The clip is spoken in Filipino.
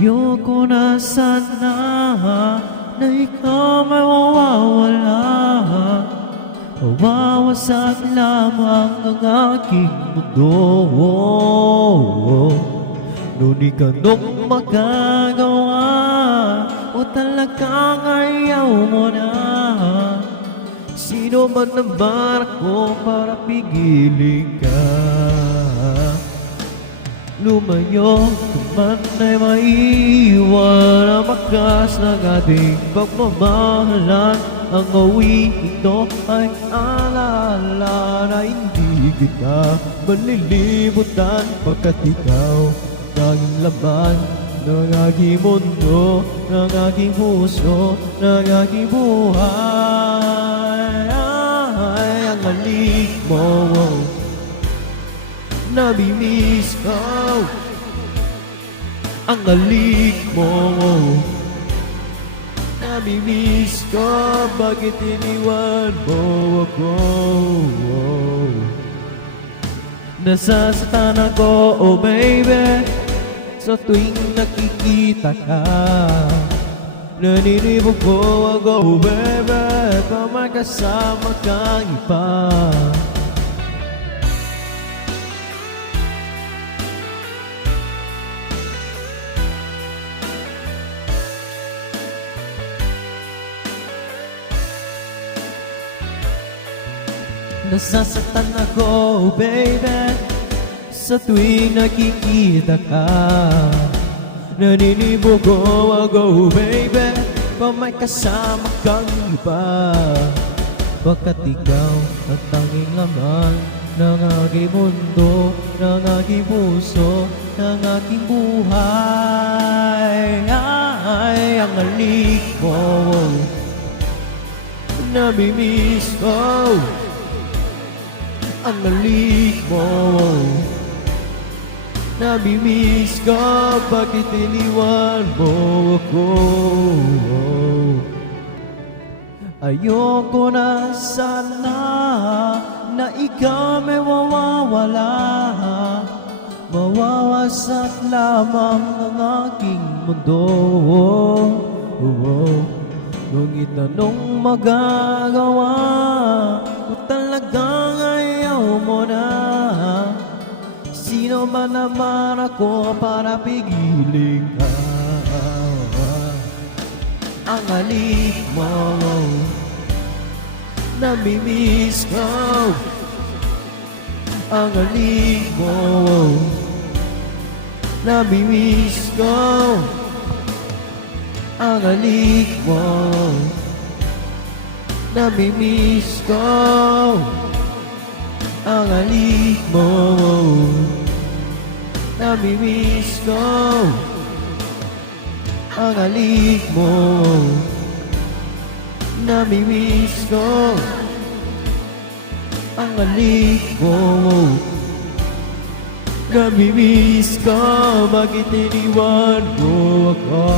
Ayoko na sana na ikaw may mawawala. Mawawasak lamang ang aking mundo. Ngunit anong magagawa? O talagang ayaw mo na? Sino man naman ako para pigilin ka? Lumayo ka man ay maiiwan ang bakas ng ating pagmamahalan. Ang awing ito ay alaala na hindi kita malilimutan, pagkat ikaw tanging laman ng aking mundo, ng aking puso, ng aking buhay. Ay, ang halik mo, nabimiss ko. Ang halik mo, nabimiss ko. Bakit iniwan mo ako? Nasasaktan ako, oh baby, sa tuwing nakikita ka. Naninibog ko ako, oh baby, kung may kasama kang iba. Nasasaktan ako, baby, sa tuwing nakikita ka. Naninibog ako, baby, kung may kasama kang iba. Pagkat ikaw ang tanging laman ng aking mundo, ng aking puso, ng aking buhay. Ay, ang halik mo, nabimiss ko. Ang halik mo, nabimiss ko. Bakit iniwan mo ako? Ayoko na sana na ikaw may mawawala. Mawawasak lamang ang aking mundo. Ngunit anong magagawa? Kung talagang ayaw mo na, sino man naman ako para pigilin ka? Ang halik mo, namimiss ko. Ang halik mo, namimiss ko. Ang halik mo, namimiss ko. Ang halik mo, namimiss ko. Ang halik mo, namimiss ko. Ang halik mo, namimiss ko. Bakit iniwan mo ako?